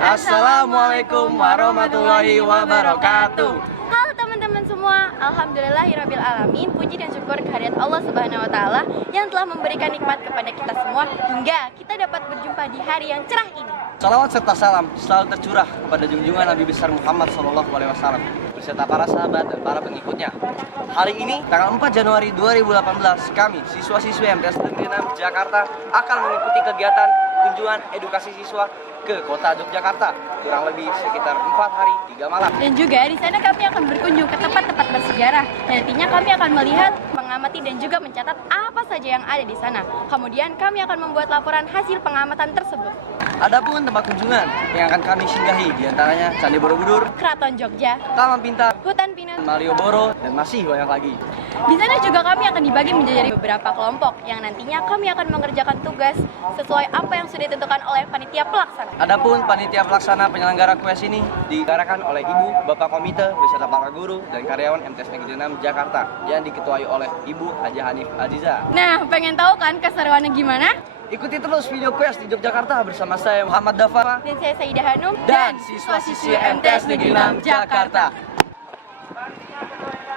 Assalamualaikum warahmatullahi wabarakatuh. Halo teman-teman semua, alhamdulillahirabbil alamin. Puji dan syukur kehadirat Allah Subhanahu wa taala yang telah memberikan nikmat kepada kita semua hingga kita dapat berjumpa di hari yang cerah ini. Salawat serta salam selalu tercurah kepada junjungan Nabi besar Muhammad SAW beserta para sahabat dan para pengikutnya. Hari ini, tanggal 4 Januari 2018, kami, siswa-siswi MTS Negeri 6 Jakarta akan mengikuti kegiatan kunjungan edukasi siswa ke kota Yogyakarta, kurang lebih sekitar 4 hari 3 malam. Dan juga di sana kami akan berkunjung ke tempat-tempat bersejarah. Nantinya kami akan melihat, mengamati dan juga mencatat apa saja yang ada di sana. Kemudian kami akan membuat laporan hasil pengamatan tersebut. Adapun tempat kunjungan yang akan kami singgahi diantaranya Candi Borobudur, Keraton Jogja, Taman Pintar, Hutan Pinus, Malioboro, dan masih banyak lagi. Di sana juga kami akan dibagi menjadi beberapa kelompok yang nantinya kami akan mengerjakan tugas sesuai apa yang sudah ditentukan oleh panitia pelaksana. Adapun panitia pelaksana penyelenggara kues ini digarangkan oleh Ibu, Bapak Komite beserta para guru dan karyawan MTS Negeri 6 Jakarta yang diketuai oleh Ibu Haja Hanif Aziza. Nah, pengen tahu kan keseruannya gimana? Ikuti terus video kues di Yogyakarta bersama saya Muhammad Dafa Dan saya Saidah Hanum dan siswa-siswi MTS Negeri 6 Jakarta.